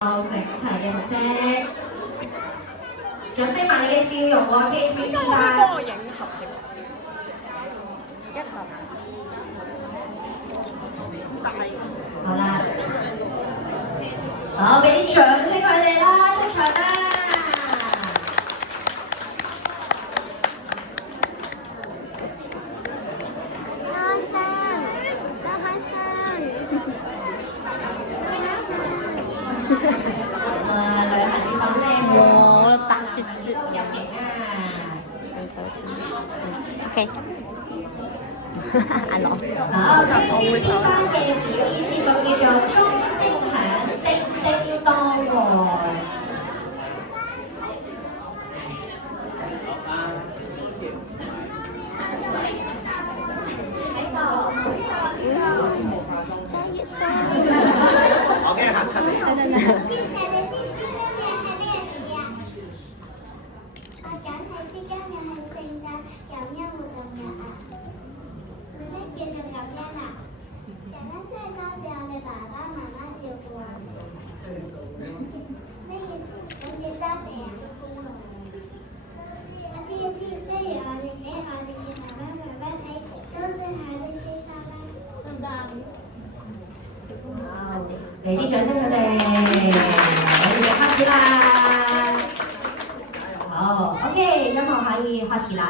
整齊嘅紅色，準備埋你嘅笑容喎，K3 真係可以幫我影合照，一陣。好啦，好，俾啲掌聲佢哋啦，出場啦！哇，女孩子好靚喎！我白雪雪有型啊！OK， 阿朗，好，K3 班嘅表演節目叫做鐘聲響，叮叮當喎。我驚嚇親你。你知唔知今日係咩事啊？我梗係知今日係聖誕感恩活動日啊！咩叫做感恩啊？感恩即係多謝我哋爸爸媽媽照顧我哋。咩要多謝啊？我知，不如我哋俾我哋嘅爸爸媽媽睇周星下啲機花啦，得唔得？好，俾啲掌聲佢哋，我哋就開始啦。好，OK，音樂可以開始啦。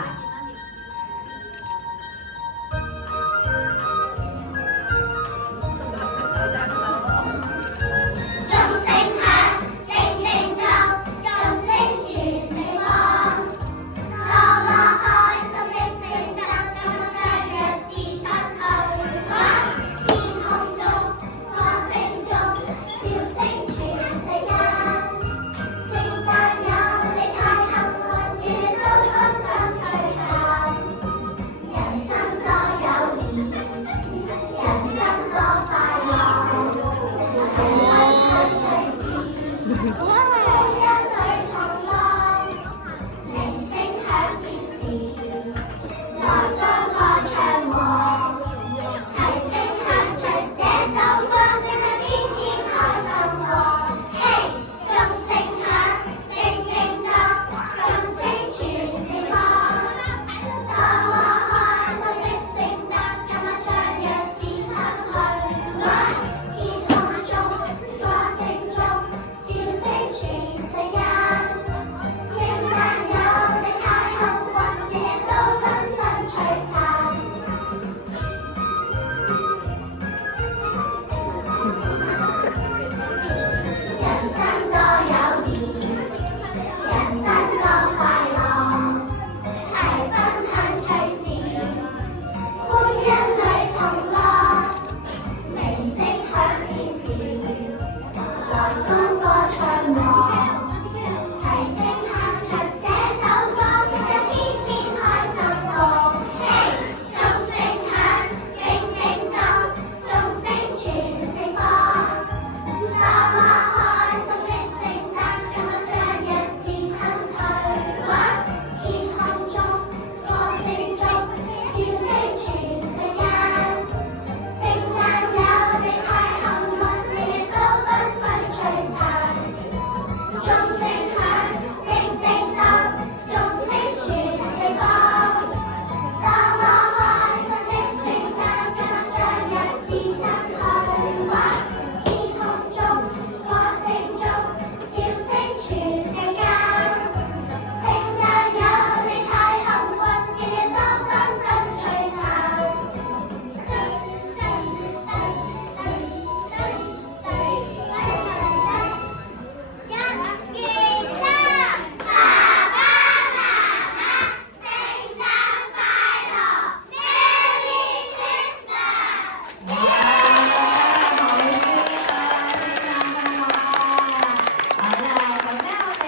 來